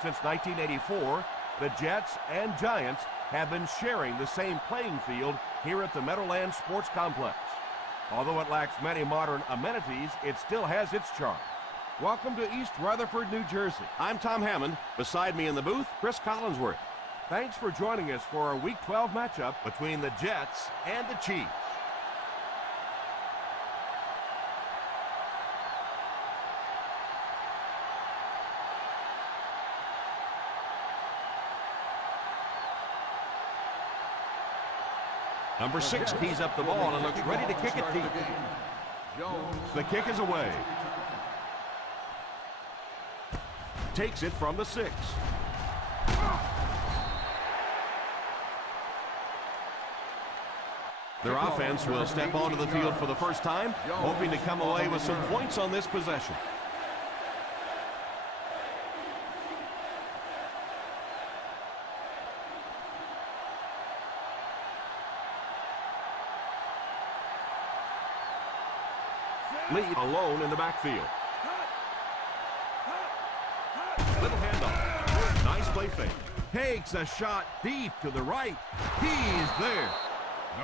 Since 1984, the Jets and Giants have been sharing the same playing field here at the Meadowlands Sports Complex. Although it lacks many modern amenities, it still has its charm. Welcome to East Rutherford, New Jersey. I'm Tom Hammond. Beside me in the booth, Chris Collinsworth. Thanks for joining us for our Week 12 matchup between the Jets and the Chiefs. Number 6 tees up the ball and looks ready to kick it deep. The kick is away. Takes it from the 6. Their offense will step onto the field for the first time, hoping to come away with some points on this possession. Lead alone in the backfield. Little handoff. Nice play fake. Takes a shot deep to the right. He's there.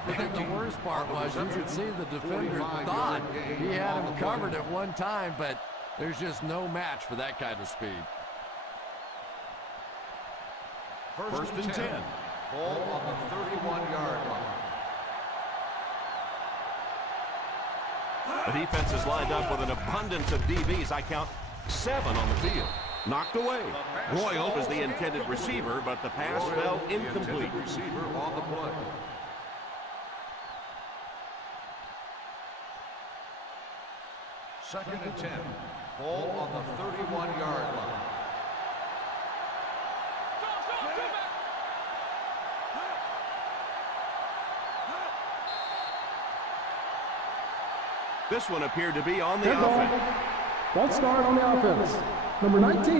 And the worst part was you could see the defender thought he had him covered at one time, but there's just no match for that kind of speed. First and 10. Ball on the 31-yard line. The defense is lined up with an abundance of DBs. I count 7 on the field. Knocked away. Royal was the intended receiver, but the pass fell incomplete. Receiver on the play. Second and 10. Ball on the 31-yard line. This one appeared to be on the offense. False start on the offense. Number 19.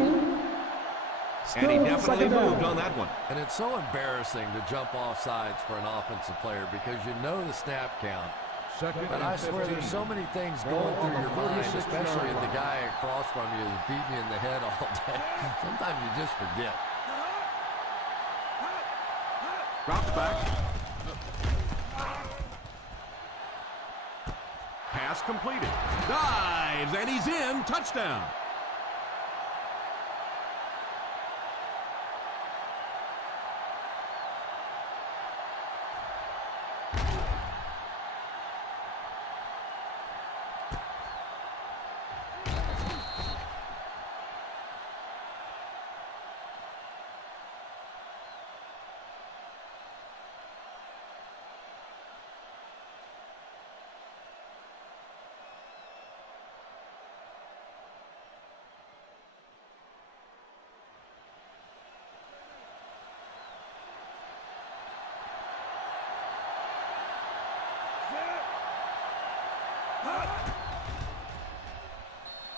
And he definitely moved on that one. And it's so embarrassing to jump off sides for an offensive player because you know the snap count. But I swear there's so many things going through your mind, especially if the guy across from you is beating you in the head all day. Sometimes you just forget. Drops back. Pass completed. Dives, and he's in. Touchdown.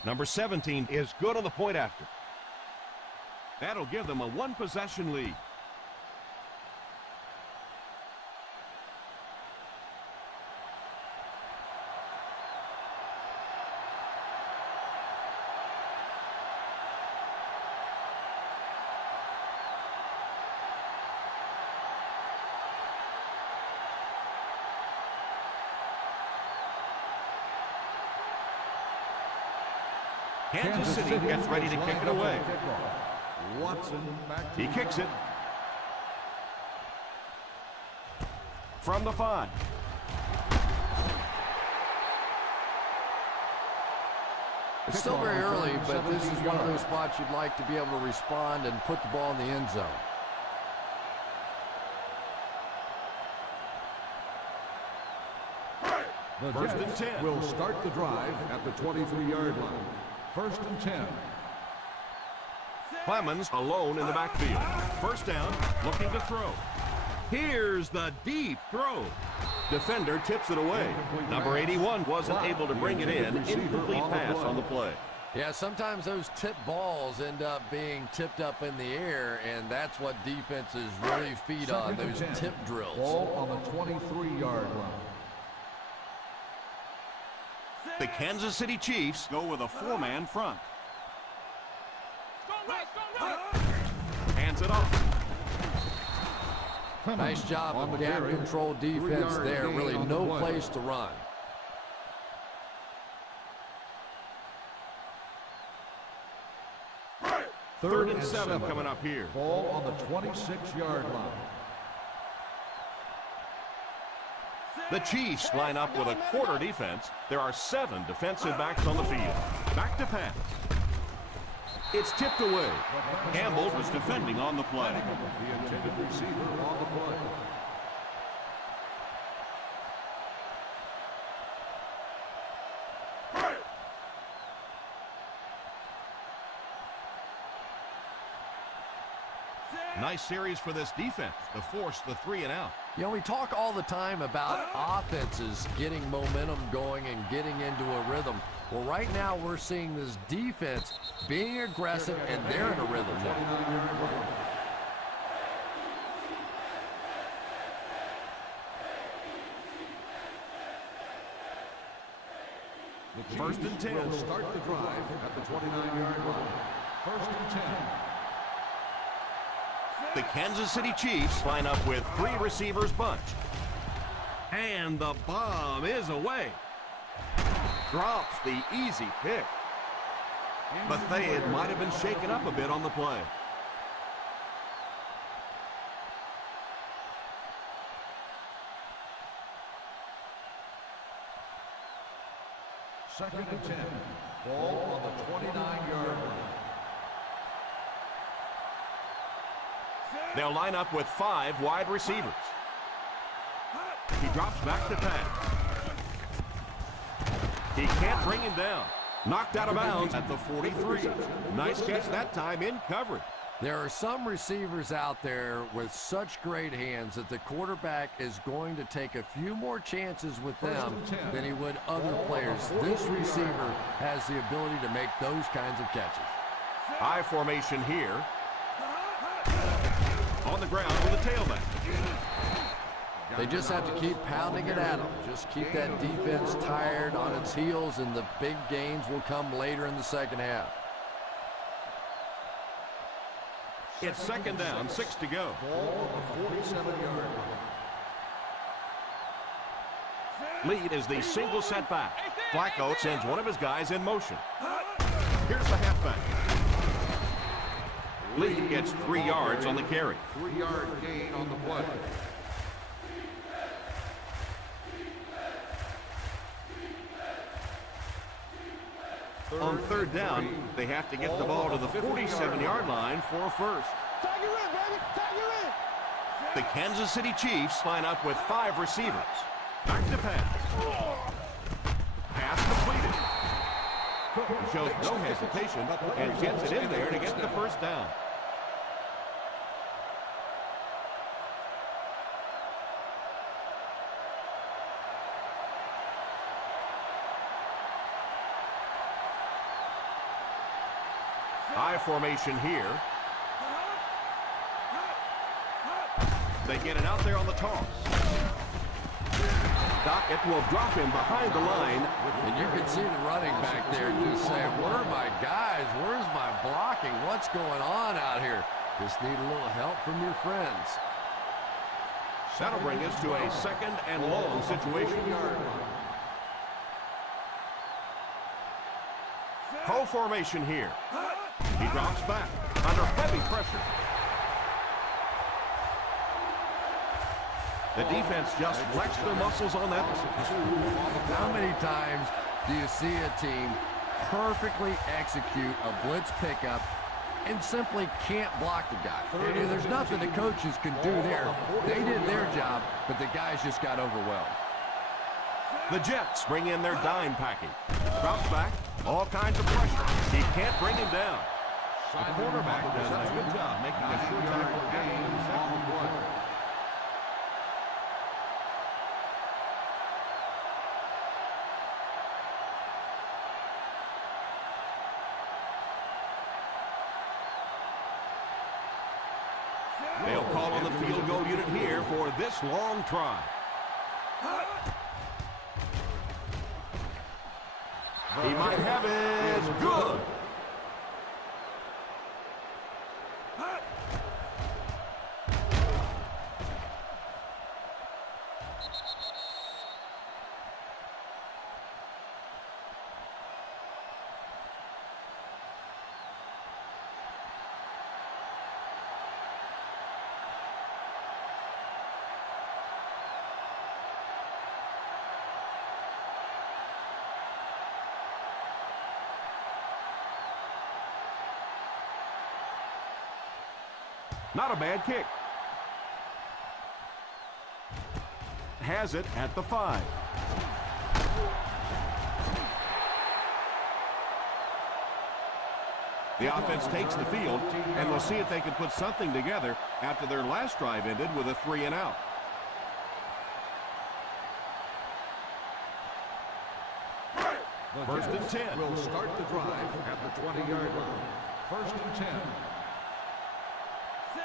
Number 17 is good on the point after. That'll give them a one-possession lead. Kansas City gets ready to kick it away. He kicks it. From the 5. It's still very early, but this is one of those spots you'd like to be able to respond and put the ball in the end zone. The First and Jets 10. will start the drive at the 23-yard line. First and 10. Clemens alone in the backfield. First down, looking to throw. Here's the deep throw. Defender tips it away. Number 81 wasn't able to bring it in. Incomplete pass on the play. Yeah, sometimes those tip balls end up being tipped up in the air, and that's what defenses really feed on, those tip drills. Ball on the 23-yard line. The Kansas City Chiefs go with a 4-man front. hands it off. Nice job of gap control defense there. Really no place to run. Third and 7 coming up here. Ball on the 26-yard line. The Chiefs line up with a quarter defense. There are 7 defensive backs on the field. Back to pass. It's tipped away. Campbell was defending on the play. The intended receiver on the play. Nice series for this defense to force the 3 and out. You know, we talk all the time about offenses getting momentum going and getting into a rhythm. Well, right now we're seeing this defense being aggressive, and they're in a rhythm now. First and 10. Will start the drive at the 29-yard line. First and 10. The Kansas City Chiefs line up with 3 receivers bunch. And the bomb is away. Drops the easy pick. Bethea might have been shaken up a bit on the play. Second and 10. Ball on the 29-yard line. They'll line up with 5 wide receivers. He drops back to pass. He can't bring him down. Knocked out of bounds at the 43. Nice catch that time in coverage. There are some receivers out there with such great hands that the quarterback is going to take a few more chances with them than he would other players. This receiver has the ability to make those kinds of catches. I formation here. On the ground with the tailback. They just have to keep pounding it at them. Just keep that defense tired on its heels, and the big gains will come later in the second half. It's second down, 6 to go. Ball on the 47-yard line. Lead is the single setback. Flacco sends one of his guys in motion. Here's the halfback. Lead gets 3 yards on the carry. 3-yard gain on the play. On third down, they have to get the ball to the 47-yard line for a first. Tag you in, baby. Tag you in. The Kansas City Chiefs line up with 5 receivers. Back to pass. Pass completed. He shows no hesitation and gets it in there to get the first down. I formation here. They get it out there on the toss. Dockett will drop him behind the line. And you can see the running back there just saying, where are my guys? Where's my blocking? What's going on out here? Just need a little help from your friends. That'll bring us to a second and long situation. Pro formation here. He drops back under heavy pressure. The defense just flexed their muscles on that. How many times do you see a team perfectly execute a blitz pickup and simply can't block the guy? There's nothing the coaches can do there. They did their job, but the guys just got overwhelmed. The Jets bring in their dime package. Drops back, all kinds of pressure. He can't bring him down. The quarterback does a good job making a sure tackle gain on the play. They'll call on the field goal unit here for this long try. He might have it. Good. Not a bad kick. Has it at the 5. The offense takes the field, and we'll see if they can put something together after their last drive ended with a 3-and-out. First and 10. Will start the drive at the 20-yard line. First and 10.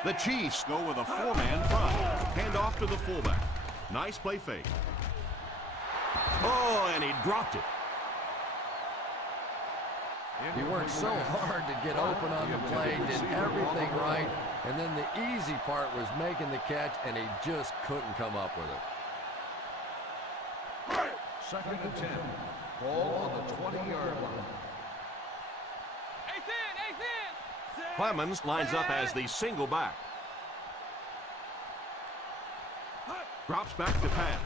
The Chiefs go with a 4-man front. Hand off to the fullback. Nice play fake. Oh, and he dropped it. He worked so hard to get open on the play, did everything right, and then the easy part was making the catch, and he just couldn't come up with it. Second and 10. Ball on the 20-yard line. Clemens lines up as the single back. Drops back to pass.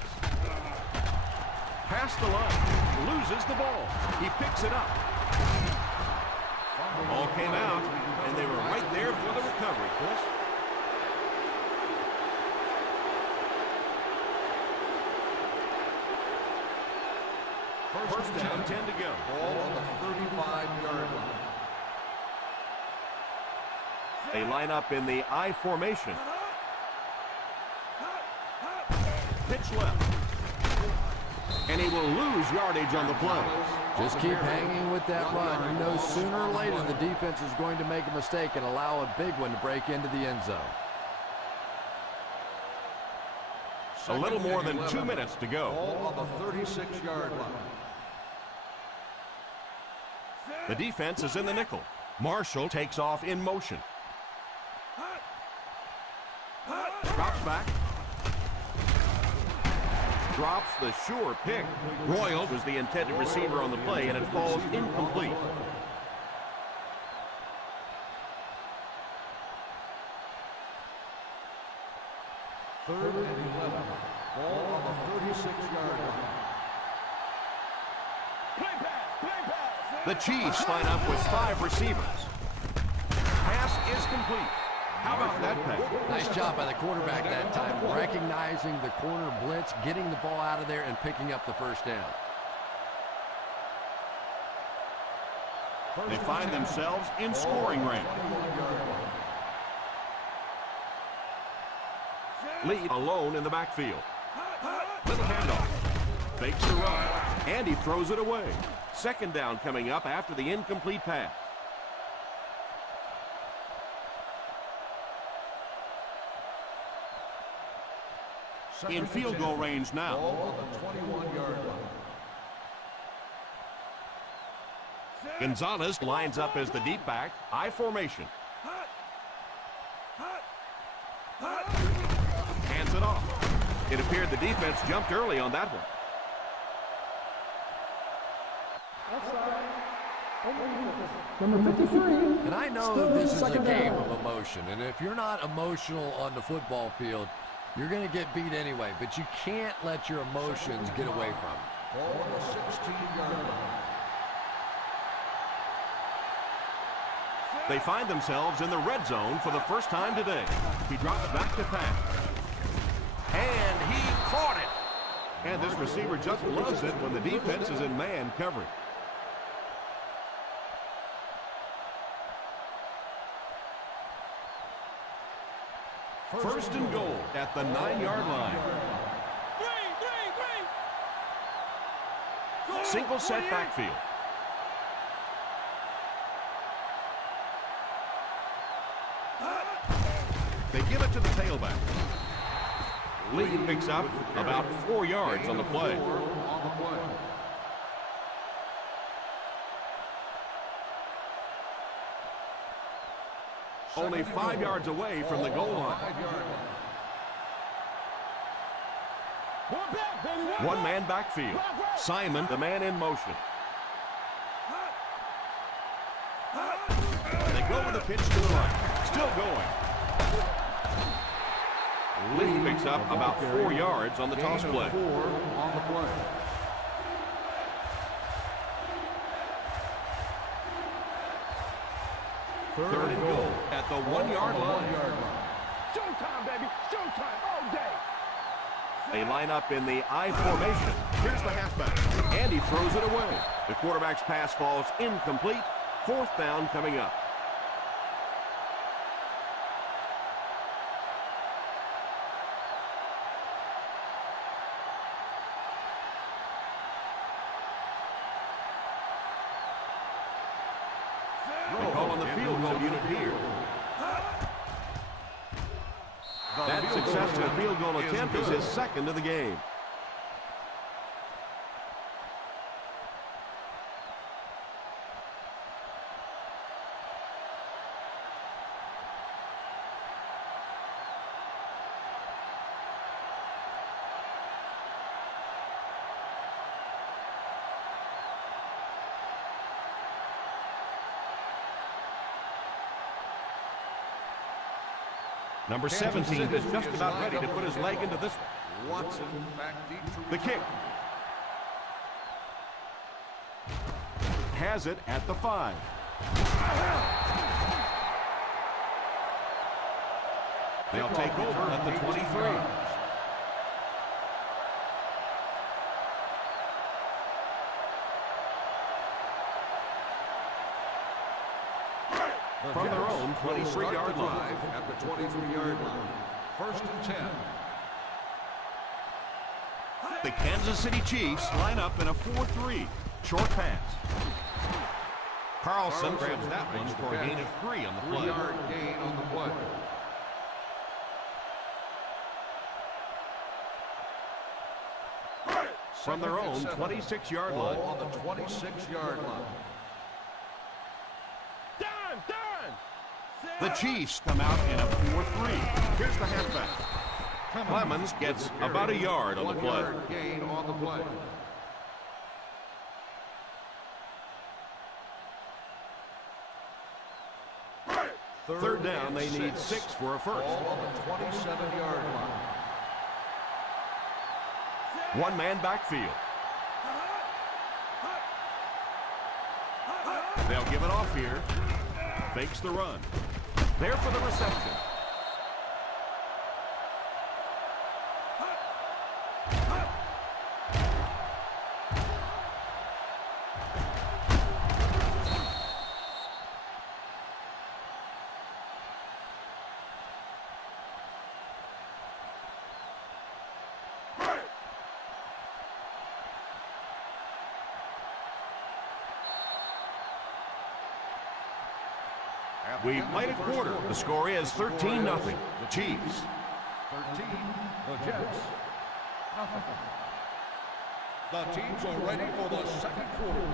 Past the line. Loses the ball. He picks it up. Ball came out, and they were right there for the recovery, Chris. First down, 10 to go. Ball on the 35-yard line. They line up in the I formation. Pitch left. And he will lose yardage on the play. Just keep hanging with that run. You know sooner or later the defense is going to make a mistake and allow a big one to break into the end zone. A little more than 2 minutes to go. Ball on the 36-yard line. The defense is in the nickel. Marshall takes off in motion. Drops back. Drops the sure pick. Royal was the intended receiver on the play, and it falls incomplete. Third and 11. Ball on the 36-yard line. The Chiefs line up with 5 receivers. Pass is complete. How about that pass? Nice job by the quarterback that time, recognizing the corner blitz, getting the ball out of there, and picking up the first down. They find themselves in scoring range. Lead alone in the backfield. Little handoff. Fakes the run. And he throws it away. Second down coming up after the incomplete pass. In field goal range now. Ball on the 21-yard line. Gonzalez lines up as the deep back. I formation. Hands it off. It appeared the defense jumped early on that one. Number 53. And I know that this is a game of emotion, and if you're not emotional on the football field, you're going to get beat anyway, but you can't let your emotions get away from you. Ball on the 16-yard line. They find themselves in the red zone for the first time today. He drops back to pass. And he caught it. And this receiver just loves it when the defense is in man coverage. First and goal at the 9-yard line. Single set backfield. They give it to the tailback. Lee picks up about 4 yards on the play. Only 5 yards away from the goal line. One-man backfield. Simon, the man in motion. They go with a pitch to the right. Still going. Lee picks up about 4 yards on the toss play. Third and goal at the 1-yard line. showtime, baby. Showtime all day. They line up in the I formation. Here's the halfback, and he throws it away. The quarterback's pass falls incomplete. 4th down coming up. They call on the field goal unit here. That successful field goal attempt is his 2nd of the game. Number 17 is just about ready to put his leg into this one. Watson back deep to The kick. Has it at the 5. They'll take over at the 23. From their own 23-yard line. At the 23-yard line. 1st and 10. The Kansas City Chiefs line up in a 4-3. Short pass. Carlson grabs that one for a gain of 3 on the play. 3-yard gain on the play. From their own 26-yard line. Ball on the 26-yard line. The Chiefs come out in a 4-3. Here's the halfback. Clemens gets about a yard on the play. 1-yard gain on the play. Third down, they need 6 for a first. Ball on the 27-yard line. One-man backfield. They'll give it off here. Fakes the run. There for the reception. We played a quarter. The score is 13-0. The Chiefs. 13, the Jets. Nothing. The teams are ready for the 2nd quarter.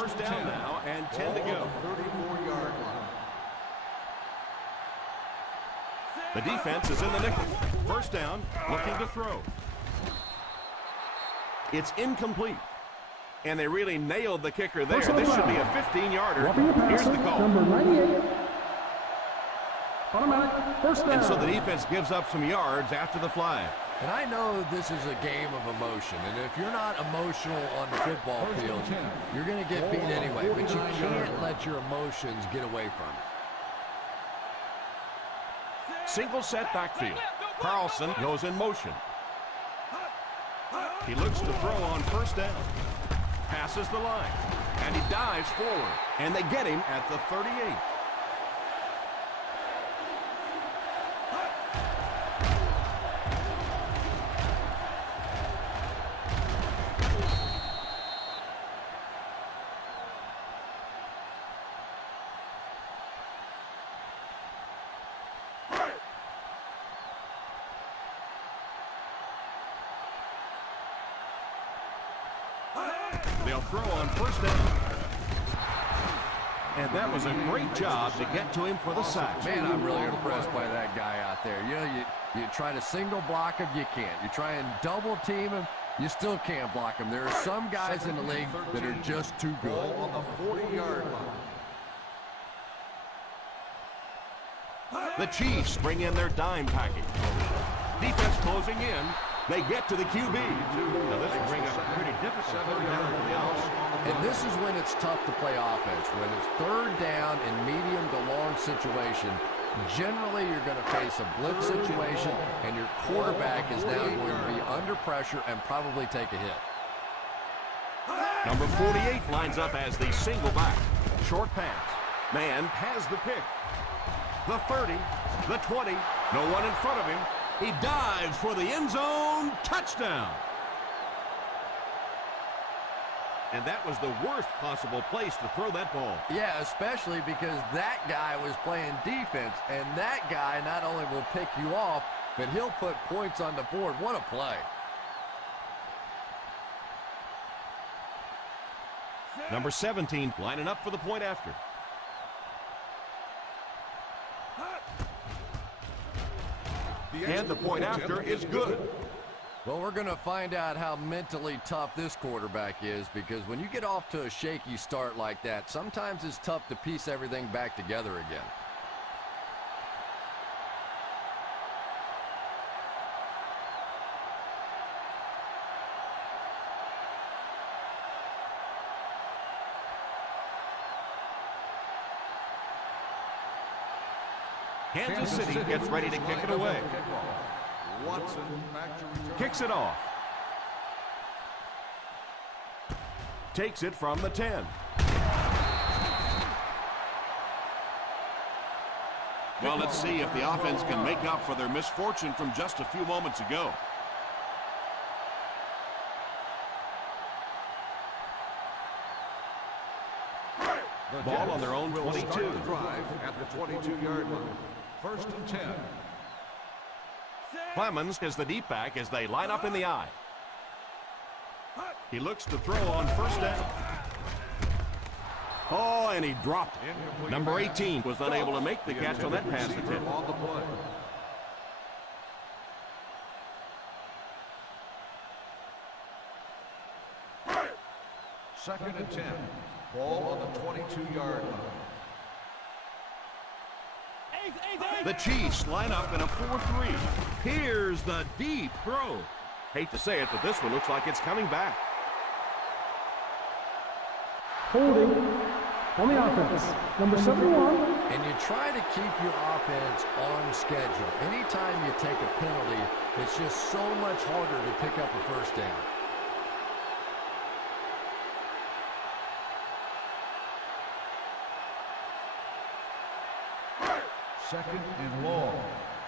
First down now and 10 to go. 34-yard line. The defense is in the nickel. First down, looking to throw. It's incomplete. And they really nailed the kicker there. This should be a 15-yarder. Here's the call. Number 98. Automatic. First down. And so the defense gives up some yards after the flag. And I know this is a game of emotion, and if you're not emotional on the football field, you're going to get beat anyway, but you can't let your emotions get away from it. Single set backfield. Carlson goes in motion. He looks to throw on first down. Passes the line, and he dives forward, and they get him at the 38. They'll throw on first down. And that was a great job to get to him for the sack. Man, I'm really impressed by that guy out there. You know, you try to single block him, you can't. You try and double team him, you still can't block him. There are some guys in the league that are just too good. Ball on the 40-yard line. The Chiefs bring in their dime package. Defense closing in. They get to the QB. Now this will bring up a pretty difficult third down for the offense. And this is when it's tough to play offense. When it's third down in medium to long situation, generally you're going to face a blitz situation, and your quarterback is now going to be under pressure and probably take a hit. Number 48 lines up as the single back. Short pass. Man has the pick. The 30, the 20, no one in front of him. He dives for the end zone. Touchdown. And that was the worst possible place to throw that ball. Yeah, especially because that guy was playing defense, and that guy not only will pick you off, but he'll put points on the board. What a play. Number 17 lining up for the point after. And the point after is good. Well, we're going to find out how mentally tough this quarterback is, because when you get off to a shaky start like that, sometimes it's tough to piece everything back together again. Kansas City gets ready to kick it away. Watson back to return. Kicks it off. Takes it from the 10. Well, let's see if the offense can make up for their misfortune from just a few moments ago. Ball on their own 22. Start the drive at the 22-yard line. 1st and 10. Clemens is the deep back as they line up in the I. He looks to throw on first down. Oh, and he dropped it. Number 18 was unable to make the catch on that pass attempt. On the play. Second and 10. Ball on the 22-yard line. The Chiefs line up in a 4-3. Here's the deep throw. Hate to say it, but this one looks like it's coming back. Holding on the offense. Number 71. And you try to keep your offense on schedule. Anytime you take a penalty, it's just so much harder to pick up a first down. Second and long.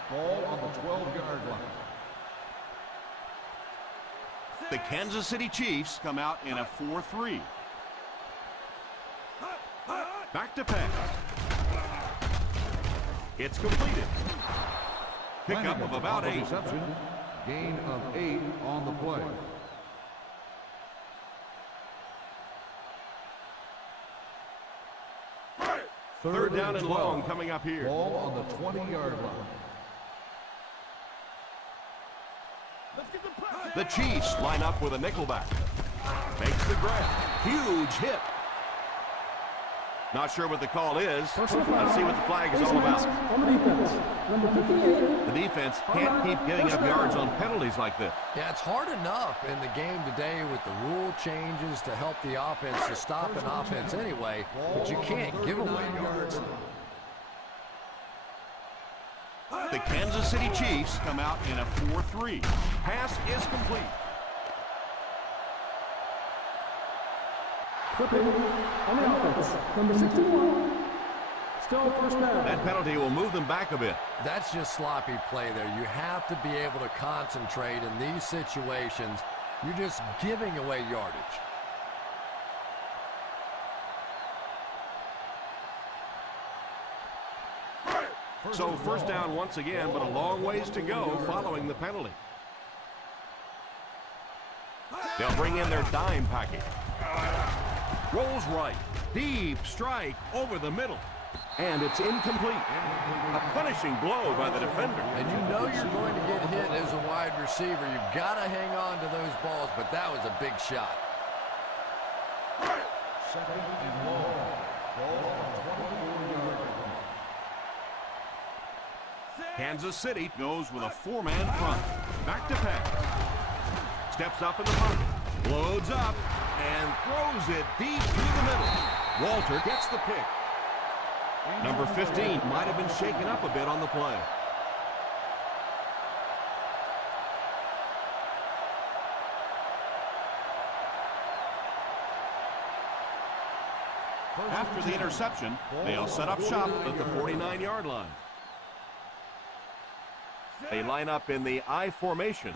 Ball on the 12-yard line. The Kansas City Chiefs come out in a 4-3. Back to pass. It's completed. Pickup of about 8. Reception. Gain of 8 on the play. Third down and long coming up here. Ball on the 20-yard line. The Chiefs line up with a nickelback. Makes the grab. Huge hit. Not sure what the call is. Let's see what the flag is all about. On the defense. Number 58. The defense can't keep giving up yards on penalties like this. Yeah, it's hard enough in the game today with the rule changes to help the offense to stop an offense anyway, but you can't give away yards. The Kansas City Chiefs come out in a 4-3. Pass is complete. Flipping on the offense. Number 61. Still first down. That penalty will move them back a bit. That's just sloppy play there. You have to be able to concentrate in these situations. You're just giving away yardage. So first down once again, but a long ways to go following the penalty. They'll bring in their dime package. Rolls right. Deep strike over the middle. And it's incomplete. A punishing blow by the defender. And you know you're going to get hit as a wide receiver. You've got to hang on to those balls, but that was a big shot. Second and long. Ball on the 24-yard line. Kansas City goes with a 4-man front. Back to pass. Steps up in the pocket, loads up, and throws it deep through the middle. Walter gets the pick. Number 15 might have been shaken up a bit on the play. After the interception, they'll set up shop at the 49-yard line. They line up in the I formation.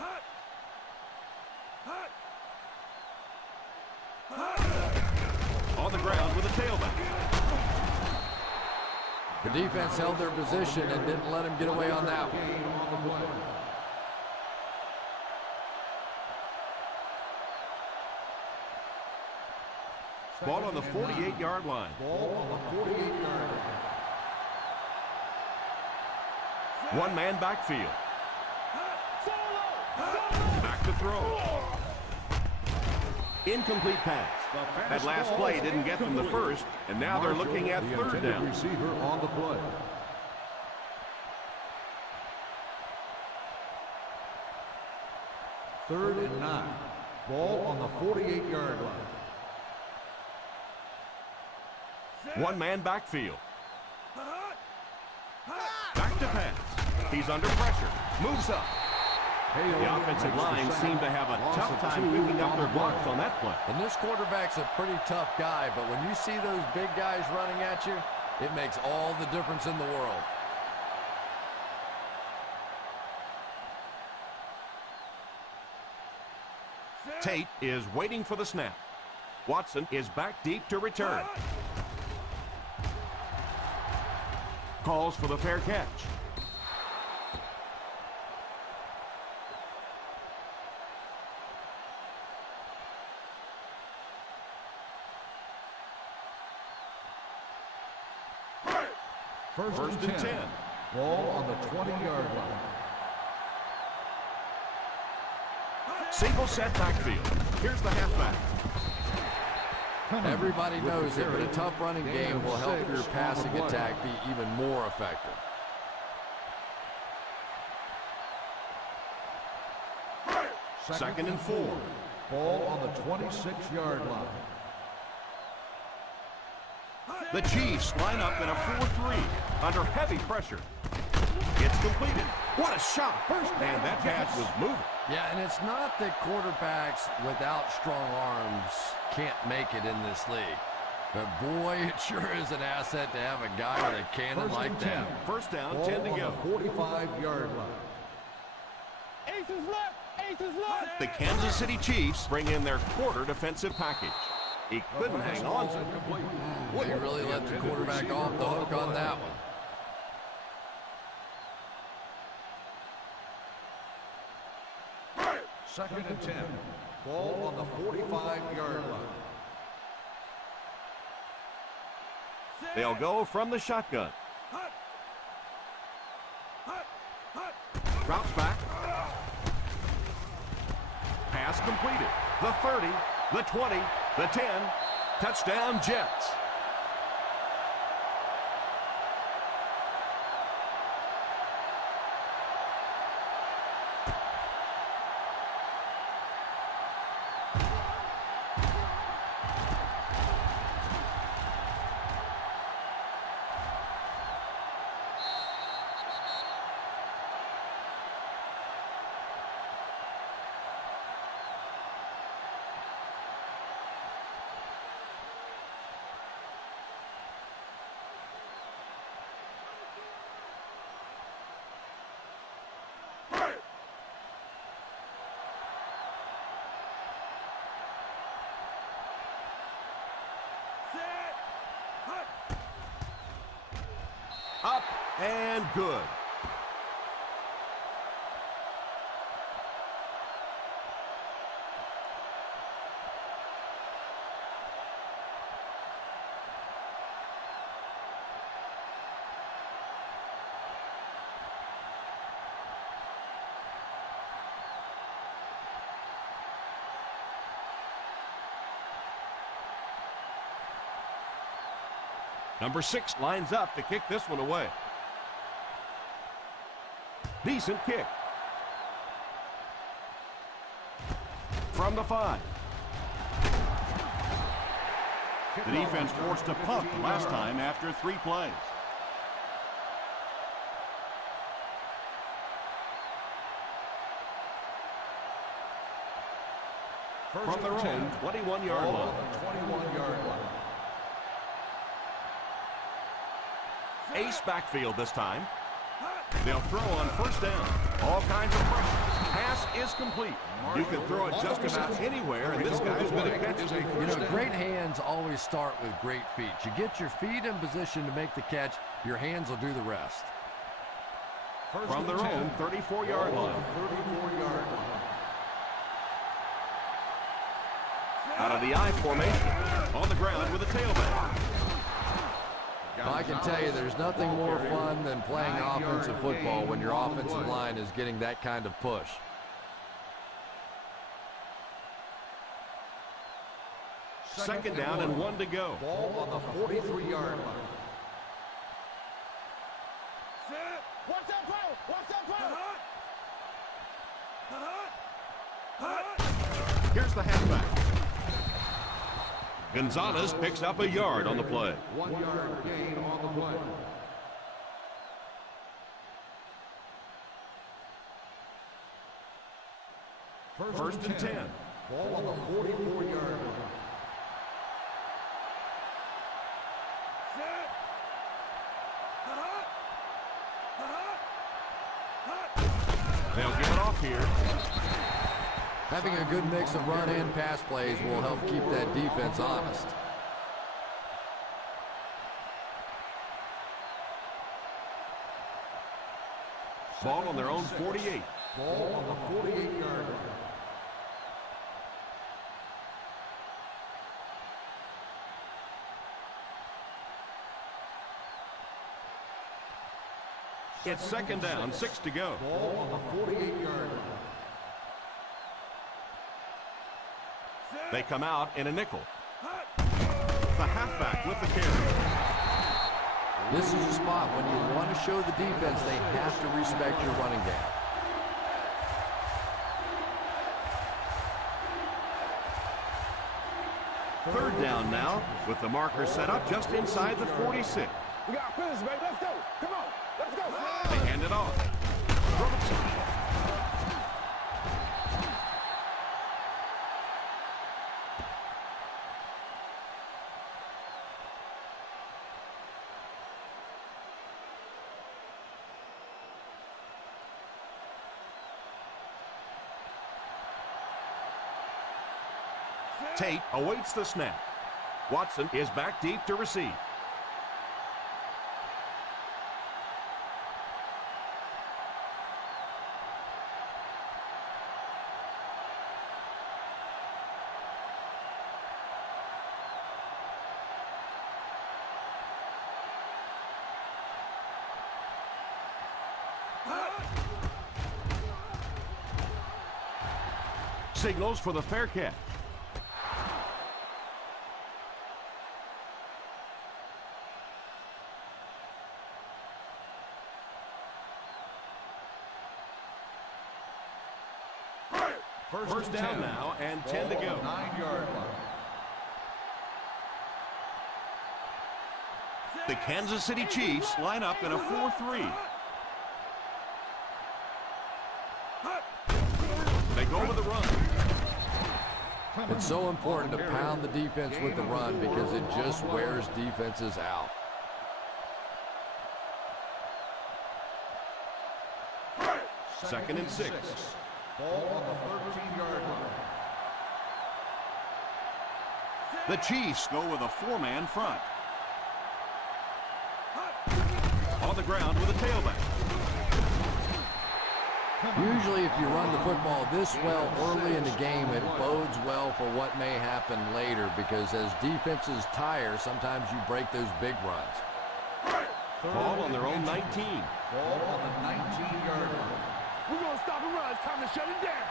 On the ground with a tailback. The defense held their position and didn't let him get away on that one. Ball on the 48-yard line. Ball on the 48-yard line. One-man backfield. Back to throw. Incomplete pass. That last play didn't get them the first, and now they're looking at third down. Receiver on the play. Third and 9. Ball on the 48-yard line. One-man backfield. Back to pass. He's under pressure. Moves up. The offensive line seemed to have a tough time picking up their blocks on that play. And this quarterback's a pretty tough guy, but when you see those big guys running at you, it makes all the difference in the world. Tate is waiting for the snap. Watson is back deep to return. Calls for the fair catch. First and 10. Ball on the 20-yard line. Single set backfield. Here's the halfback. Everybody knows it, but a tough running game will help your passing attack be even more effective. Second and 4. Ball on the 26-yard line. The Chiefs line up in a 4-3 under heavy pressure. It's completed. What a shot. And that pass was moving. Yeah, and it's not that quarterbacks without strong arms can't make it in this league. But boy, it sure is an asset to have a guy with a cannon like that. First down, Ball 10 to go. On the 45-yard line. Aces left! Aces left! The Kansas City Chiefs bring in their quarter defensive package. He couldn't hang on to it. He really let the quarterback off the hook on that one. Second and 10. Ball on the 45-yard line. They'll go from the shotgun. Drops back. Pass completed. The 30, the 20, the 10. Touchdown, Jets. Up and good. Number 6 lines up to kick this one away. Decent kick. from the 5. The defense forced to punt last time after 3 plays. From their own 21-yard line. 21-yard line. Ace backfield this time. They'll throw on first down. All kinds of pressure. Pass is complete. You can throw it just about anywhere, and this guy's going to catch it. You know, great hands always start with great feet. You get your feet in position to make the catch, your hands will do the rest. From their own 34-yard line. 34-yard line. Out of the I formation. On the ground with a tailback. I can tell you there's nothing more fun than playing offensive football when your offensive line is getting that kind of push. Second down and 1 to go. Ball on the 43-yard line. Watch that play! Watch that play! Here's the halfback. Gonzalez picks up a yard on the play. 1-yard gain on the play. First and 10. Ball on the 44-yard line. They'll give it off here. Having a good mix of run and pass plays will help keep that defense honest. Ball on their own 48. Ball on the 48-yard line. It's second down, 6 to go. Ball on the 48-yard line. They come out in a nickel. The halfback with the carry. This is a spot when you want to show the defense they have to respect your running game. Third down now with the marker set up just inside the 46. We got finish, baby. Let's go. Come on. Let's go. They hand it off. Robertson. Tate awaits the snap. Watson is back deep to receive. Signals for the fair catch. First down now and 10 to go. 9-yard line. The Kansas City Chiefs line up in a 4-3. They go with the run. It's so important to pound the defense with the run because it just wears defenses out. Second and 6. Ball on the 13-yard line. The Chiefs go with a 4-man front. On the ground with a tailback. Usually if you run the football this well early in the game, it bodes well for what may happen later because as defenses tire, sometimes you break those big runs. Ball on their own 19. Ball on the 19-yard line. We're going to stop and run. It's time to shut it down.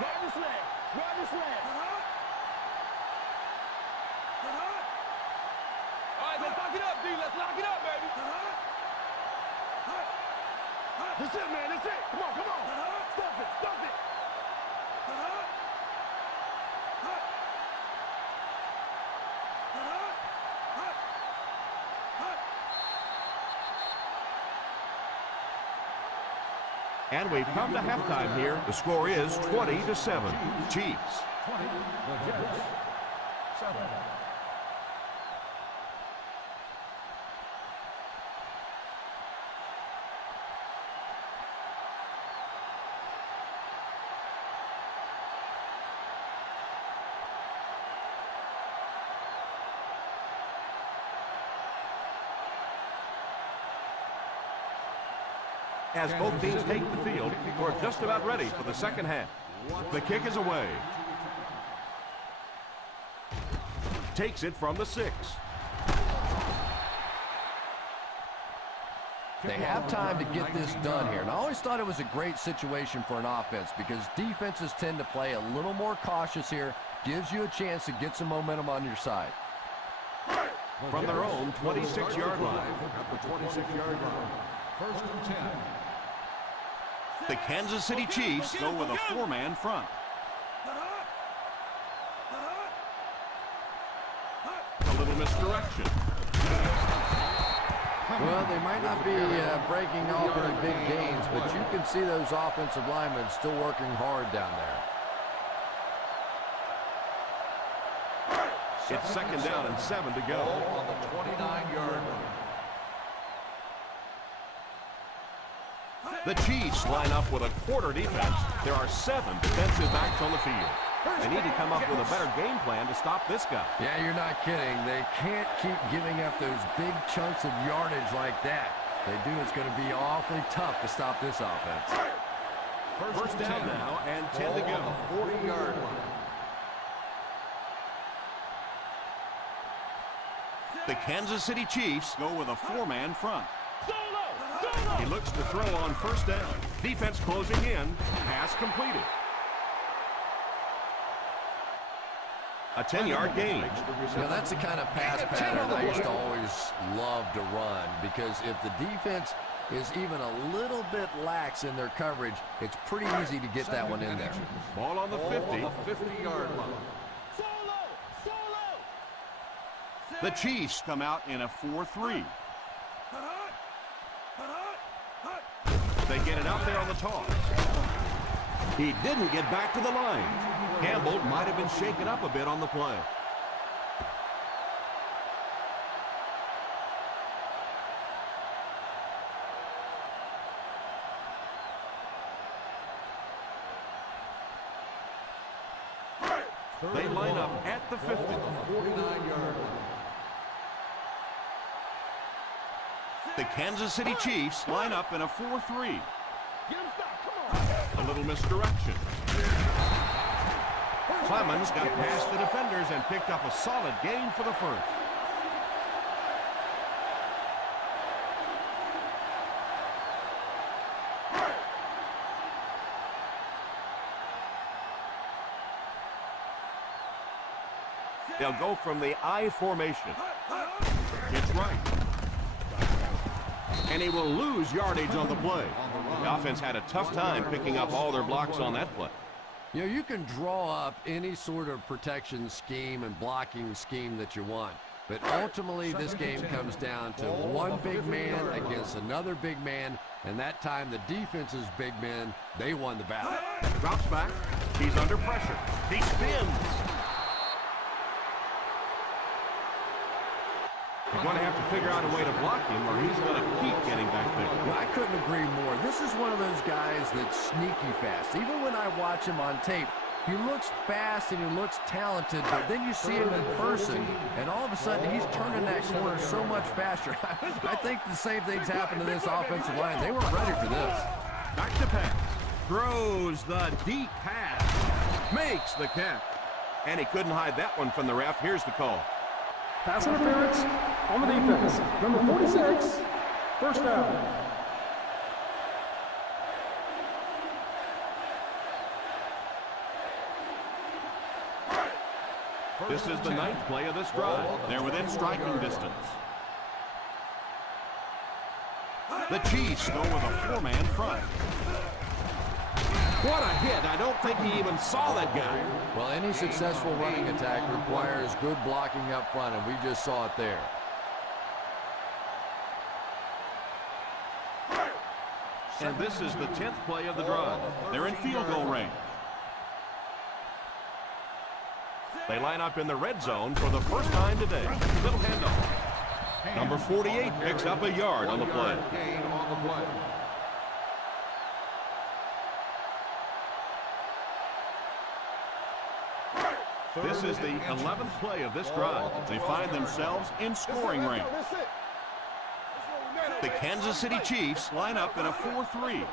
Ride this leg. Ride this leg. All right, let's lock it up, D. Let's lock it up, baby. That's it, man. That's it. Come on, come on. Stop it. Stop it. And we've come to halftime here. The score is 20-7. Chiefs. 20, the Jets, 7. As both teams take the field, we're just about ready for the second half. The kick is away. Takes it from the 6. They have time to get this done here. And I always thought it was a great situation for an offense because defenses tend to play a little more cautious here. Gives you a chance to get some momentum on your side. From their own 26-yard line. At the 26-yard line. First and 10. The Kansas City Chiefs go with a 4-man front. A little misdirection. Well, they might not be breaking off any big gains, but you can see those offensive linemen still working hard down there. It's second down and 7 to go. On the 29-yard line. The Chiefs line up with a quarter defense. There are 7 defensive backs on the field. They need to come up with a better game plan to stop this guy. Yeah, you're not kidding. They can't keep giving up those big chunks of yardage like that. If they do, it's going to be awfully tough to stop this offense. First down now and 10 to go. On the 40-yard line. The Kansas City Chiefs go with a 4-man front. He looks to throw on first down. Defense closing in. Pass completed. A 10-yard gain. Now, that's the kind of pass pattern I used to always love to run because if the defense is even a little bit lax in their coverage, it's pretty easy to get that one in there. Ball on the 50. On the 50-yard line. The Chiefs come out in a 4-3. They get it out there on the toss. He didn't get back to the line. Campbell might have been shaken up a bit on the play. They line up at the 50. 49-yard line. The Kansas City Chiefs line up in a 4-3. A little misdirection. Clemens got past the defenders and picked up a solid gain for the first. They'll go from the I formation. It's right. And he will lose yardage on the play. The offense had a tough time picking up all their blocks on that play. You know, you can draw up any sort of protection scheme and blocking scheme that you want. But ultimately, this game comes down to one big man against another big man. And that time, the defense's big men, they won the battle. Drops back. He's under pressure. He spins. He's going to have to figure out a way to block him or he's going to keep getting back there. Well, I couldn't agree more. This is one of those guys that's sneaky fast. Even when I watch him on tape, he looks fast and he looks talented, but then you see him in person, and all of a sudden he's turning that corner so much faster. I think the same thing's happened to this offensive line. They weren't ready for this. Back to pass. Throws the deep pass. Makes the catch. And he couldn't hide that one from the ref. Here's the call. Pass interference on the defense. Number 46, first down. This is the 9th play of this drive. They're within striking distance. The Chiefs go with a 4-man front. What a hit. I don't think he even saw that guy. Well, any successful running attack requires good blocking up front, and we just saw it there. And this is the 10th play of the drive. They're in field goal range. They line up in the red zone for the first time today. Little handoff. Number 48 picks up a yard on the play. Gain on the play. This is the 11th play of this drive. They find themselves in scoring range. The Kansas City Chiefs line up in a 4-3.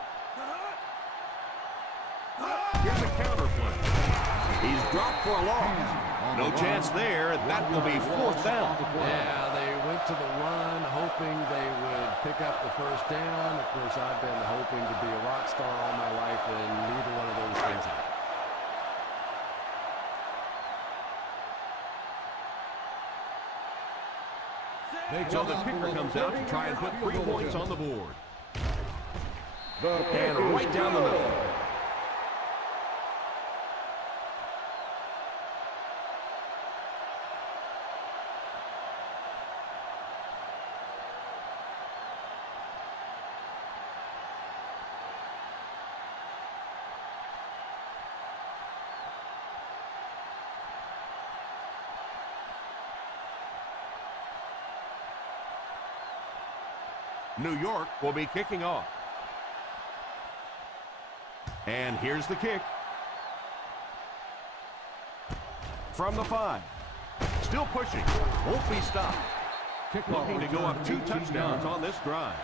Here's a counter play. He's dropped for a loss. No chance there. That will be fourth down. Yeah, they went to the run hoping they would pick up the first down. Of course, I've been hoping to be a rock star all my life, and neither one of those things happened. So the kicker comes out to try and put 3 points on the board. And right down the middle. New York will be kicking off. And here's the kick. From the 5. Still pushing. Won't be stopped. Looking to go up 2 touchdowns on this drive.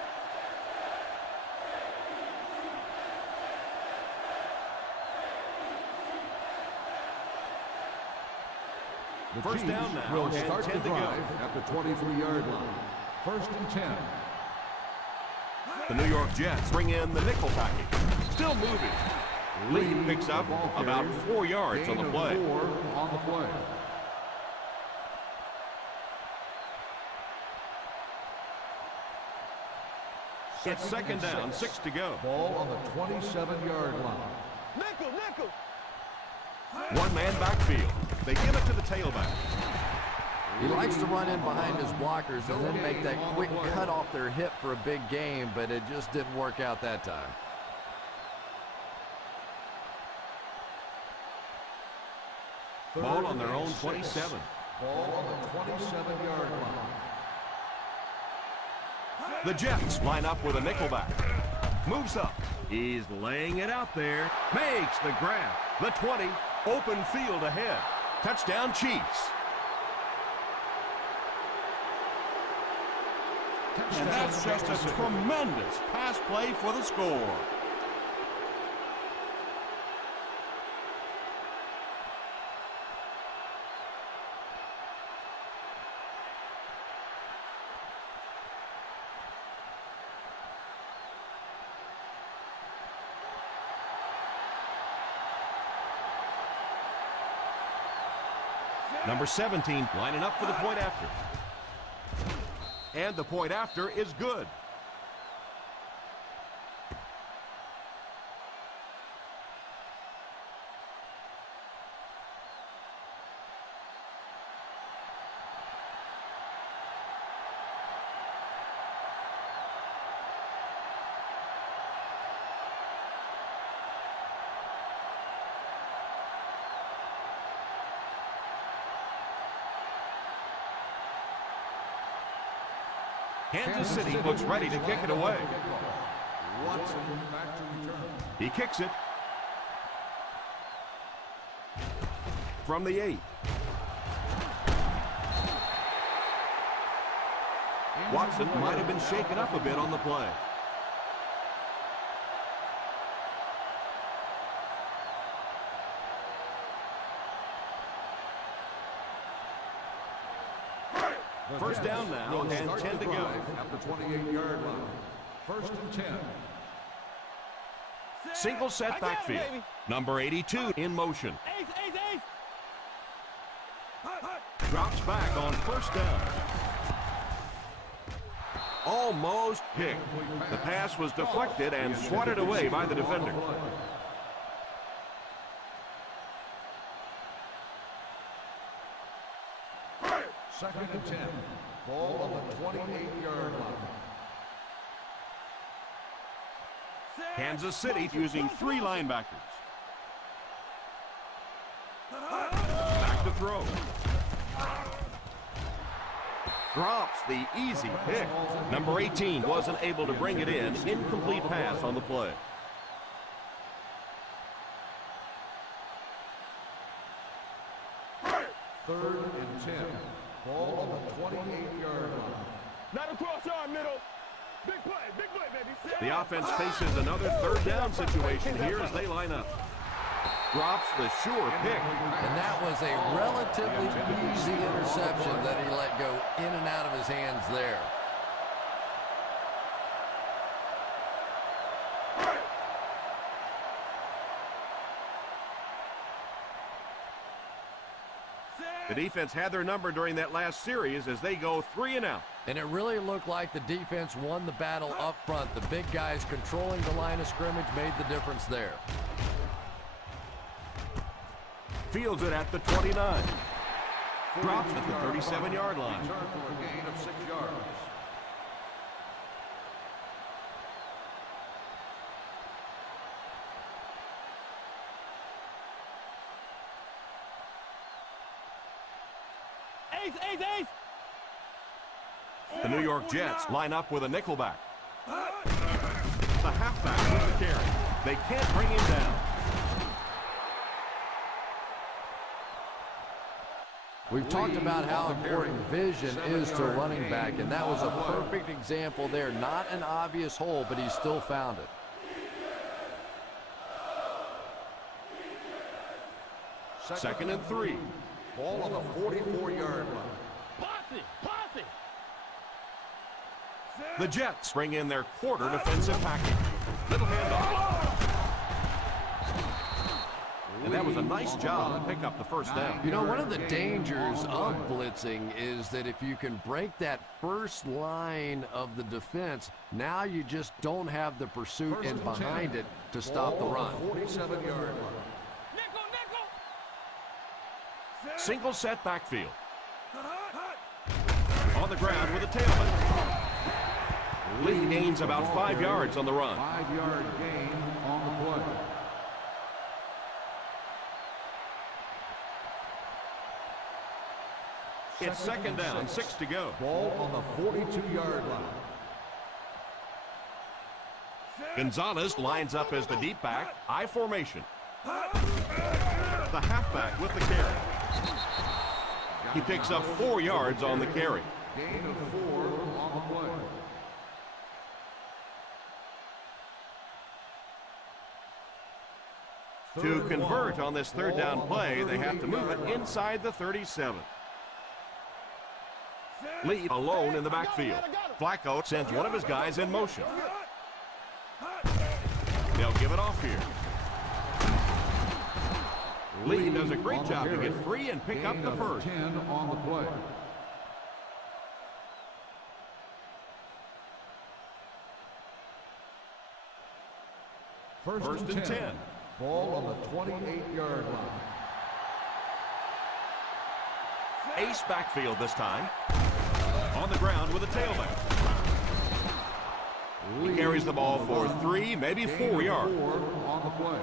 First down now and 10 to go. At the 23-yard line. First and 10. The New York Jets bring in the nickel package. Still moving. Lee picks up about 4 yards on the play. 4 on the play. It's second down, 6 to go. Ball on the 27-yard line. Nickel. One-man backfield. They give it to the tailback. He likes to run in behind his blockers and then make that quick cut off their hip for a big game, but it just didn't work out that time. Ball on their own 27. Ball on the 27-yard line. The Jets line up with a nickelback. Moves up. He's laying it out there. Makes the grab. The 20. Open field ahead. Touchdown Chiefs. And that's just a tremendous pass play for the score. Number 17 lining up for the point after. And the point after is good. Kansas City looks ready to kick it away. Watson back to return. He kicks it. From the 8. Watson might have been shaken up a bit on the play. First down now and 10 to go. At the 28-yard line. First and 10. Single set backfield. Number 82 in motion. Ace. Drops back on first down. Almost picked. The pass was deflected and swatted away by the defender. Second and 10. Ball on the 28-yard line. Kansas City using 3 linebackers. Back to throw. Drops the easy pick. Number 18 wasn't able to bring it in. Incomplete pass on the play. Third and 10. Ball on the 28-yard line. Not across our middle. Big play, baby. The offense faces another third down situation here as they line up. Drops the sure pick. And that was a relatively easy interception that he let go in and out of his hands there. The defense had their number during that last series as they go 3 and out. And it really looked like the defense won the battle up front. The big guys controlling the line of scrimmage made the difference there. Fields it at the 29. Drops at the 37-yard line. Return for a gain of 6 yards. Ace. The New York Jets line up with a nickelback. The halfback with the carry. They can't bring him down. We've talked about how important vision is to a running back, and that was a perfect example there. Not an obvious hole, but he still found it. Second and 3. Ball on the 44-yard line. Posse. The Jets bring in their quarter defensive package. Little handoff. And that was a nice job to pick up the first down. You know, one of the dangers of blitzing is that if you can break that first line of the defense, now you just don't have the pursuit and behind it to stop the run. 47-yard line. Nickel. Single set backfield. On the ground with a tailback. Lee gains about 5 yards on the run. 5-yard gain on the play. It's second down, 6 to go. Ball on the 42-yard line. Gonzalez lines up as the deep back, I formation. The halfback with the carry. He picks up 4 yards on the carry. Gain of 4 on the play. To convert on this third down play, they have to move it inside the 37. Lee alone in the backfield. Flacco sends one of his guys in motion. They'll give it off here. Lee does a great job to get free and pick up the first. 10 on the play. First and 10. Ball on the 28-yard line. Ace backfield this time. On the ground with a tailback. He carries the ball for 3, maybe 4 yards. 4 on the play.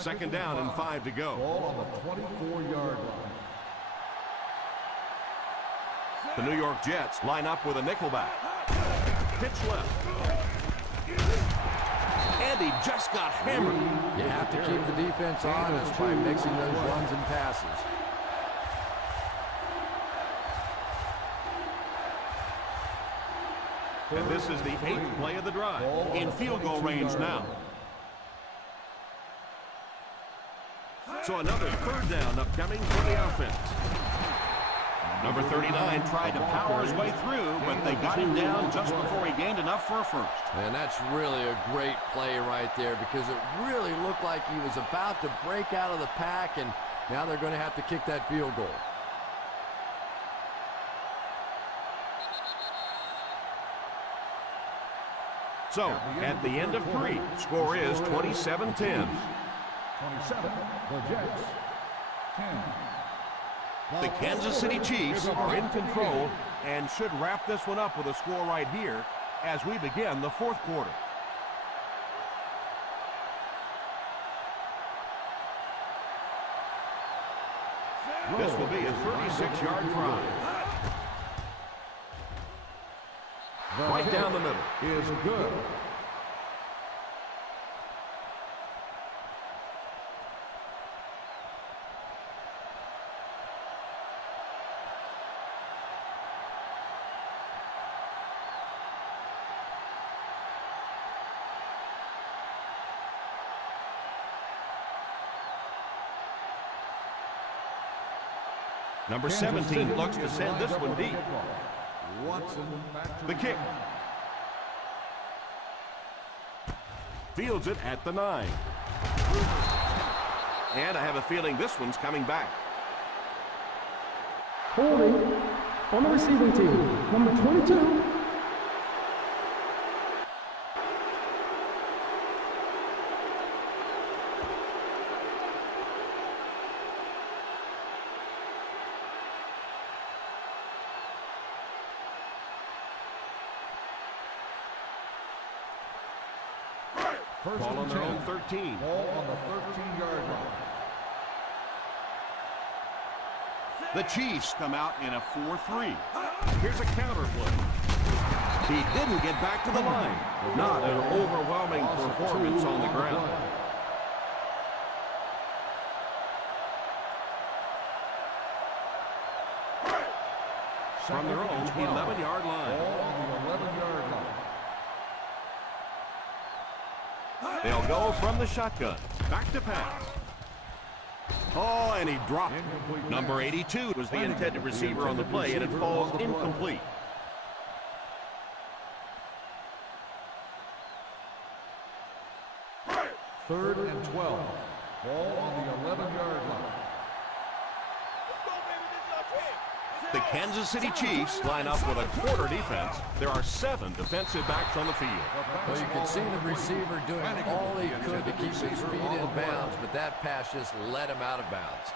Second down and 5 to go. Ball on the 24-yard line. The New York Jets line up with a nickelback. Pitch left. And he just got hammered. You have to keep the defense honest by mixing those runs and passes. And this is the 8th play of the drive. In field goal range now. So another third down upcoming for the offense. Number 39 tried to power his way through, but they got him down just before he gained enough for a first. And that's really a great play right there because it really looked like he was about to break out of the pack, and now they're going to have to kick that field goal. So, at the end of 3, score is 27-10. 27, the Jets, 10. The Kansas City Chiefs are in control and should wrap this one up with a score right here as we begin the fourth quarter. This will be a 36-yard drive. Right down the middle. Is good. Number 17 looks to send this one deep. The kick. Fields it at the 9. And I have a feeling this one's coming back. Holding on the receiving team, number 22. Ball on their own 13. Ball on the 13-yard line. The Chiefs come out in a 4-3. Here's a counter play. He didn't get back to the line. Not an overwhelming performance on the ground. From their own 11-yard line. Ball on the 11-yard line. They'll go from the shotgun. Back to pass. Oh, and he dropped. Number 82 was the intended receiver on the play, and it falls incomplete. Third and 12. Ball on the 11-yard line. The Kansas City Chiefs line up with a quarter defense. There are 7 defensive backs on the field. Well, you can see the receiver doing all he could to keep his feet in bounds, but that pass just let him out of bounds.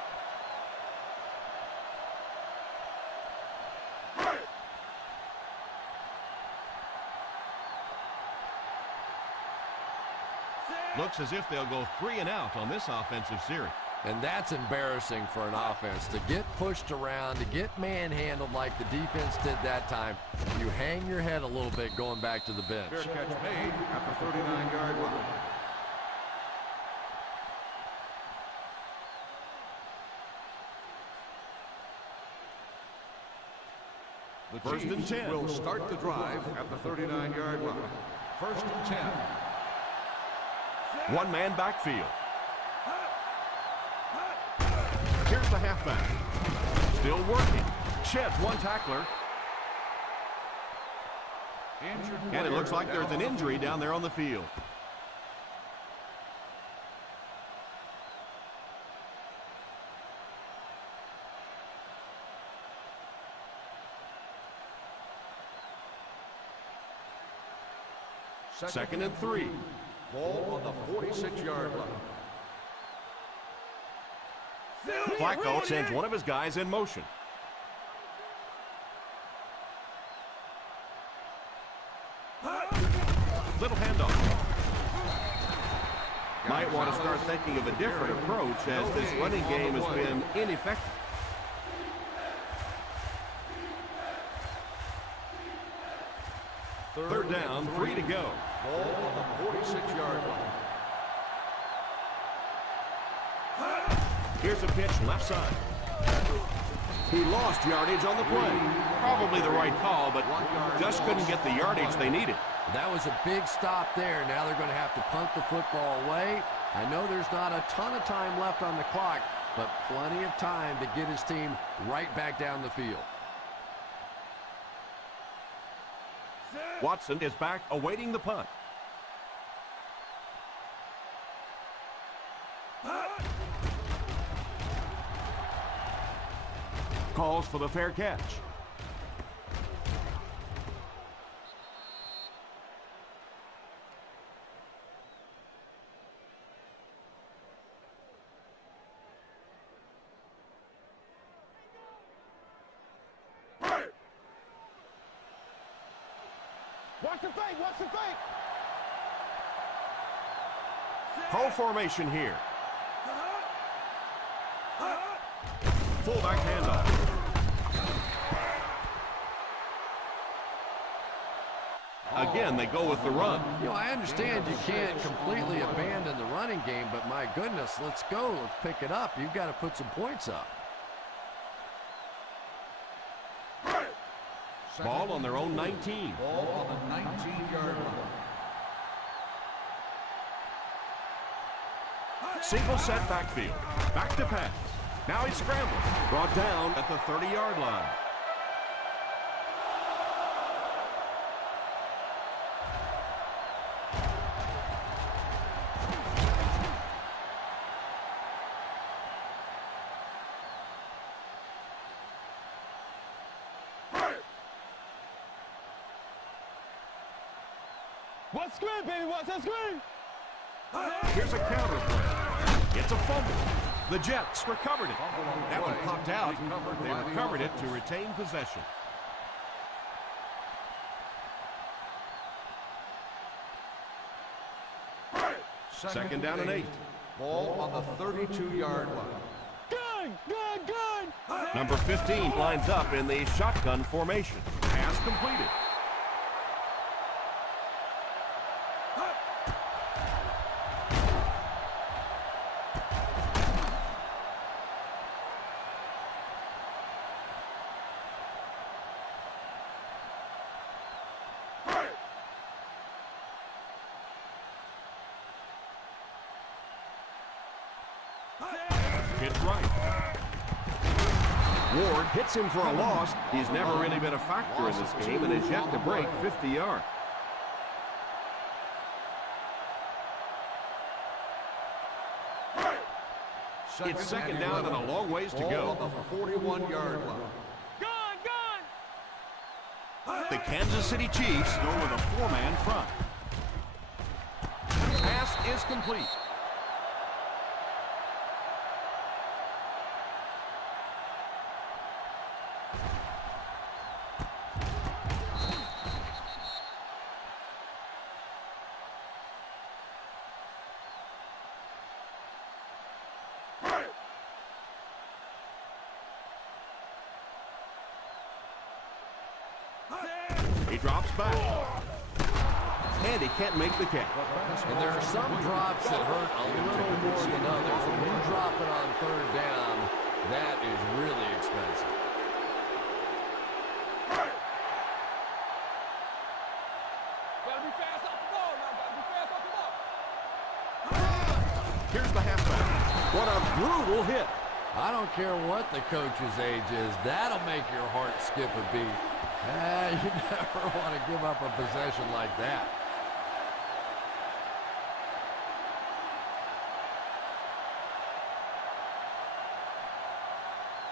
Looks as if they'll go 3 and out on this offensive series. And that's embarrassing for an offense. To get pushed around, to get manhandled like the defense did that time, you hang your head a little bit going back to the bench. Fair catch made at the 39-yard line. The First and 10. will start the drive at the 39-yard line. First and 10. One-man backfield. Here's the halfback. Still working. Sheds one tackler. And it looks like there's an injury down there on the field. Second and 3. Ball on the 46-yard line. Flacco sends one of his guys in motion. Little handoff. Might want to start thinking of a different approach as this running game has been ineffective. Third down, 3 to go. Ball on the 46-yard line. Here's a pitch left side. He lost yardage on the play. Probably the right call, but just couldn't get the yardage they needed. That was a big stop there. Now they're going to have to punt the football away. I know there's not a ton of time left on the clock, but plenty of time to get his team right back down the field. Watson is back awaiting the punt. Calls for the fair catch. Watch the fake. Watch the fake. Pro formation here. Fullback handoff. Again, they go with the run. You know, I understand you can't completely abandon the running game, but my goodness, let's go. Let's pick it up. You've got to put some points up. Ball on their own 19. Ball on the 19-yard line. Single set backfield. Back to pass. Now he's scrambling. Brought down at the 30-yard line. What's screen, baby? What's that screen? Here's a counter play. It's a fumble. The Jets recovered it. That one popped out. They recovered it to retain possession. Second down and 8. Ball on the 32-yard line. Gun! Gun! Gun! Number 15 lines up in the shotgun formation. Pass completed. Hit right. Ward hits him for a loss. He's never really been a factor in this game and has yet to break 50 yards. It's second down and a long ways to go. Ball on the 41-yard line. Gun! Gun! The Kansas City Chiefs go with a 4-man front. Pass is complete. He drops back. And he can't make the catch. And there are some drops that hurt a little more than others. When you drop it on third down, that is really expensive. Gotta be fast off the ball now. Gotta be fast off the ball. Here's the halfback. What a brutal hit. I don't care what the coach's age is. That'll make your heart skip a beat. You never want to give up a possession like that.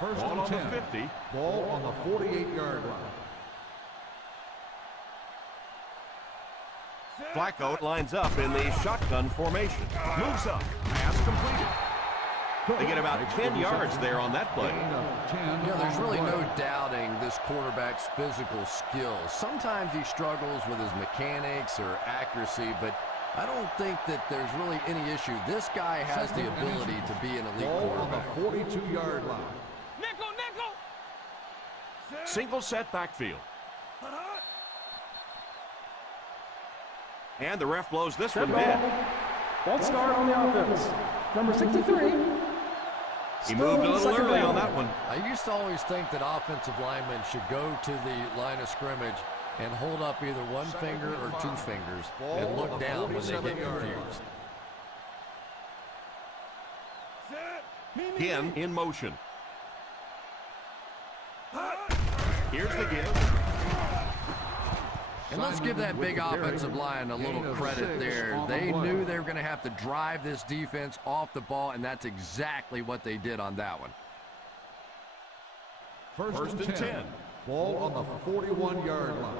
First Ball and on 10. the 50. Ball on the 48-yard line. Flacco lines up in the shotgun formation. Moves up. Pass completed. They get about 10 yards there on that play. You know, there's really no doubting this quarterback's physical skills. Sometimes he struggles with his mechanics or accuracy, but I don't think that there's really any issue. This guy has the ability to be an elite Ball on quarterback. the 42-yard line. Nickel! Nickel! Single set backfield. And the ref blows this one dead. Ball start on the offense. Number 63. He moved a little Second early down. on that one. I used to always think that offensive linemen should go to the line of scrimmage and hold up either one finger or two fingers and look down when they get confused. Again in motion. Here's the give. And let's give that big offensive line a little credit there. They knew they were going to have to drive this defense off the ball, and that's exactly what they did on that one. First and 10. Ball on the 41-yard line.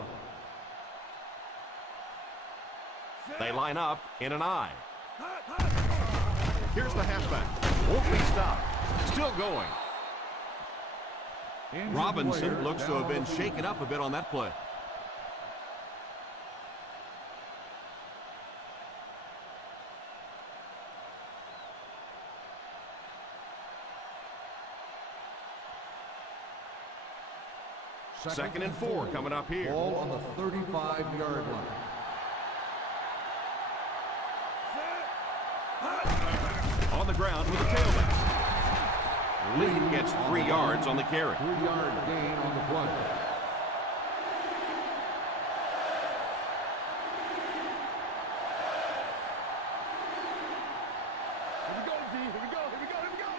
They line up in an I. Here's the halfback. Won't be stopped. Still going. Robinson looks to have been shaken up a bit on that play. Second and 4 coming up here. Ball on the 35-yard line. On the ground with a tailback. Lee gets 3 yards on the carry. 3-yard gain on the play. Here we go, D. Here we go. Here we go. Here we go.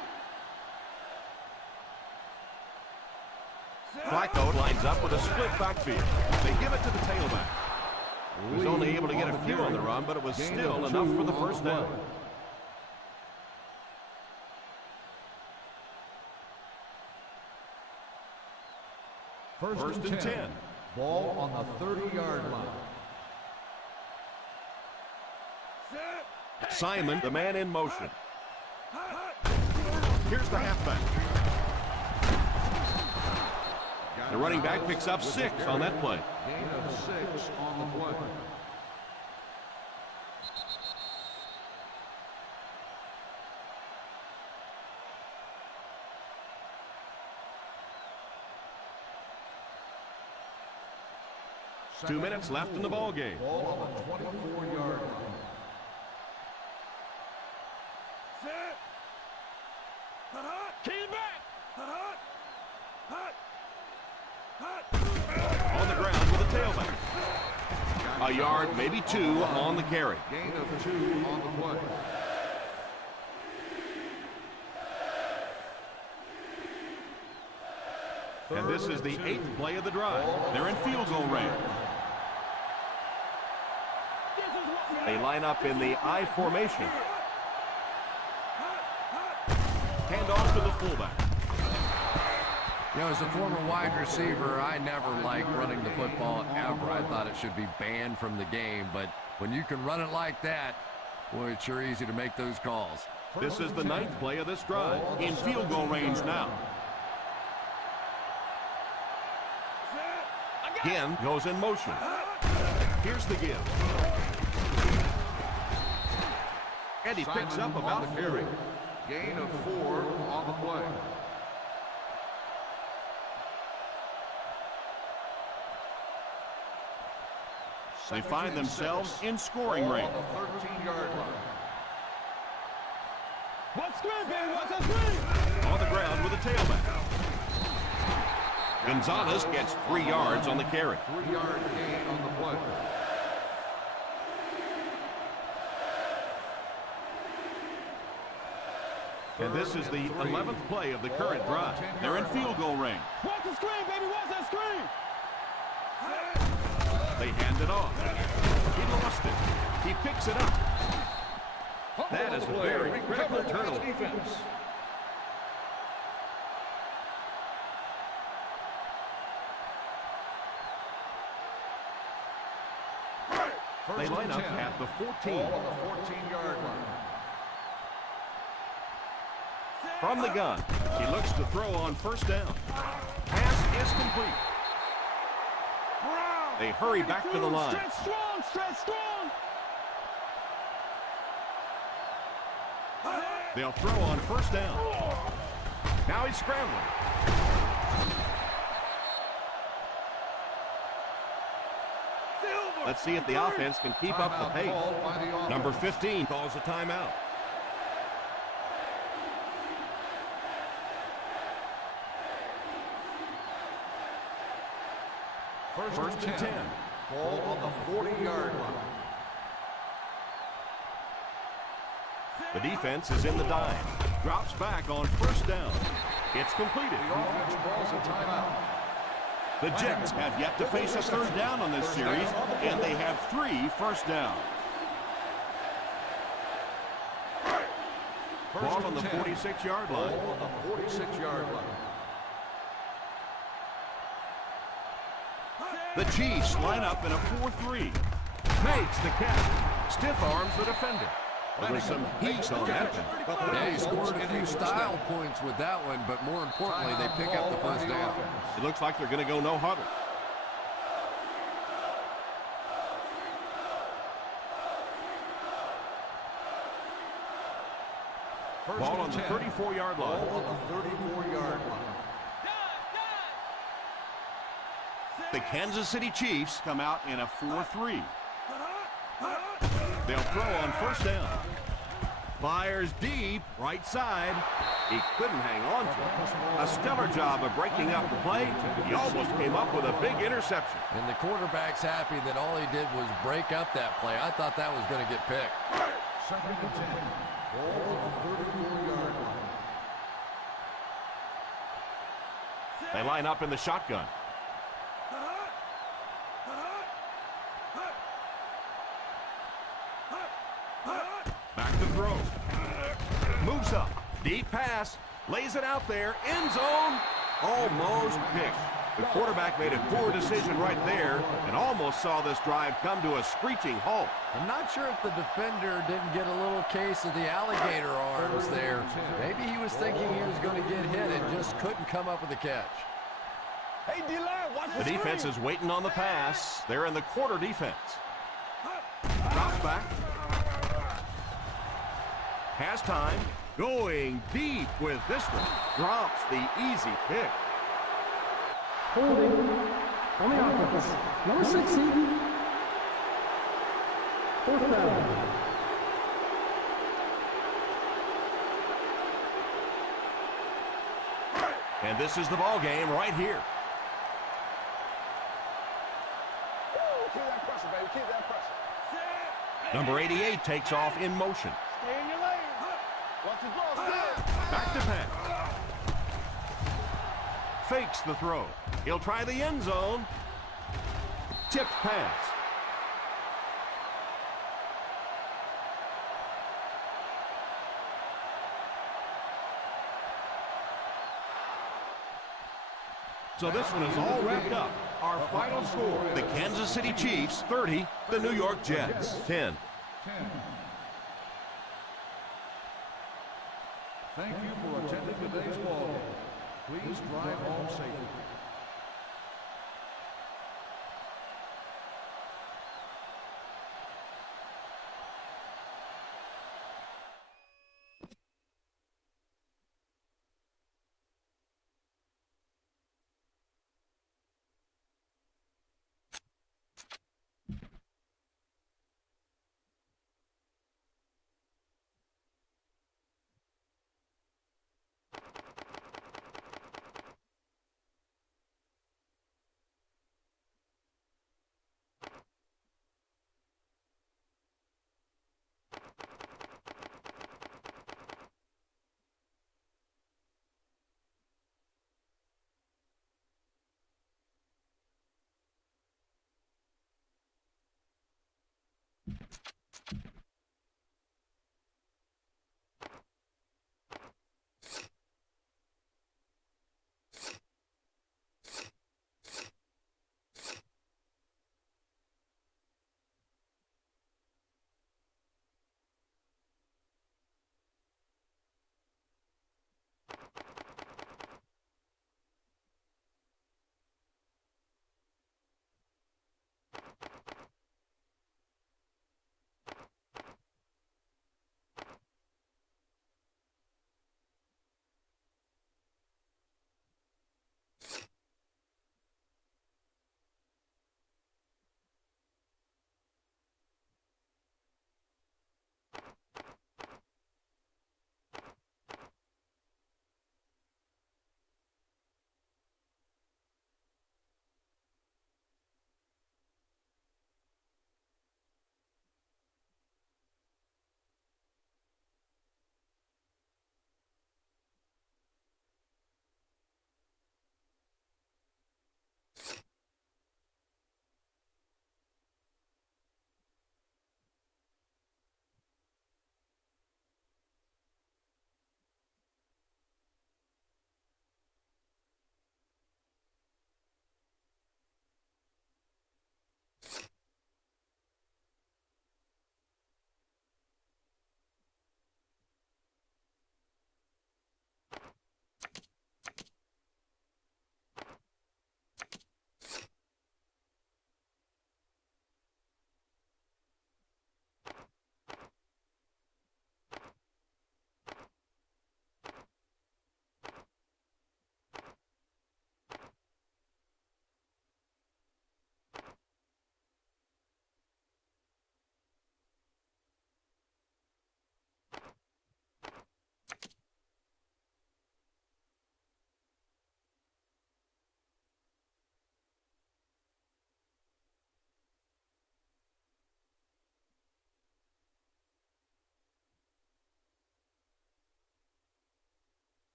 Flacco lines up with a split backfield. They give it to the tailback. He was only able to get a few on the run, but it was still enough for the first down. First and 10. Ball on the 30-yard line. Simon, the man in motion. Here's the halfback. The running back picks up 6 on that play. Gain of 6 on the play. Two minutes left in the ball game. Ball on the 24-yard line. On the ground with a tailback. A yard, maybe 2 on the carry. Gain of 2 on the play. And this is the 8th play of the drive. They're in field goal range. They line up in the I formation. Hand off to the fullback. You know, as a former wide receiver, I never liked running the football ever. I thought it should be banned from the game. But when you can run it like that, boy, it's sure easy to make those calls. This is the 9th play of this drive. In field goal range now. Again goes in motion. Here's the give. And he picks up about 4. Gain of 4 on the play. They find themselves in scoring range. On the 13-yard line. One screen, baby. What's that screen? On the ground with a tailback. Gonzalez gets 3 yards on the carry. 3-yard gain on the play. And this is the 11th play of the current drive. They're in field goal range. Watch the screen, baby. Watch that screen. They hand it off. He lost it. He picks it up. That is a very critical turnover. They line up at the 14. Ball on the 14-yard line. From the gun, he looks to throw on first down. Pass is complete. They hurry back to the line. Stretch strong, stretch strong. They'll throw on first down. Now he's scrambling. Let's see if the offense can keep up the pace. Number 15 calls a timeout. First and 10. Ball on the 40-yard line. The defense is in the dime. Drops back on first down. It's completed. The offense calls a timeout. The Jets have yet to face a third down on this series, and they have 3 first downs. Ball on the 46-yard line. Ball on the 46-yard line. The Chiefs line up in a 4-3. Makes the catch. Stiff arms the defender. There was some heat on that one. Yeah, he scored a few style points with that one, but more importantly, they pick up the first down. It looks like they're going to go no huddle. Ball on the 34-yard line. Ball on the 34-yard line. The Kansas City Chiefs come out in a 4-3. They'll throw on first down. Fires deep, right side. He couldn't hang on to it. A stellar job of breaking up the play. He almost came up with a big interception. And the quarterback's happy that all he did was break up that play. I thought that was going to get picked. Second and 10. Ball on the 34-yard line. They line up in the shotgun. Back to throw. Moves up. Deep pass. Lays it out there. End zone. Almost picked. The quarterback made a poor decision right there and almost saw this drive come to a screeching halt. I'm not sure if the defender didn't get a little case of the alligator arms there. Maybe he was thinking he was going to get hit and just couldn't come up with a catch. Hey, D-line, watch The defense is waiting on the pass. They're in the quarter defense. Drops back. Has time. Going deep with this one. Drops the easy pick. Holding on the offense. Number 60. Fourth down. And this is the ball game right here. Keep that pressure, baby. Keep that pressure. Number 88 takes off in motion. Stay in your lane. Watch the draw. Back to pass. Fakes the throw. He'll try the end zone. Tipped pass. So this one is all wrapped up. Our final score, the Kansas City Chiefs 30, the New York Jets 10. 10. Thank you for attending today's ball game. Please drive home safely.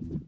you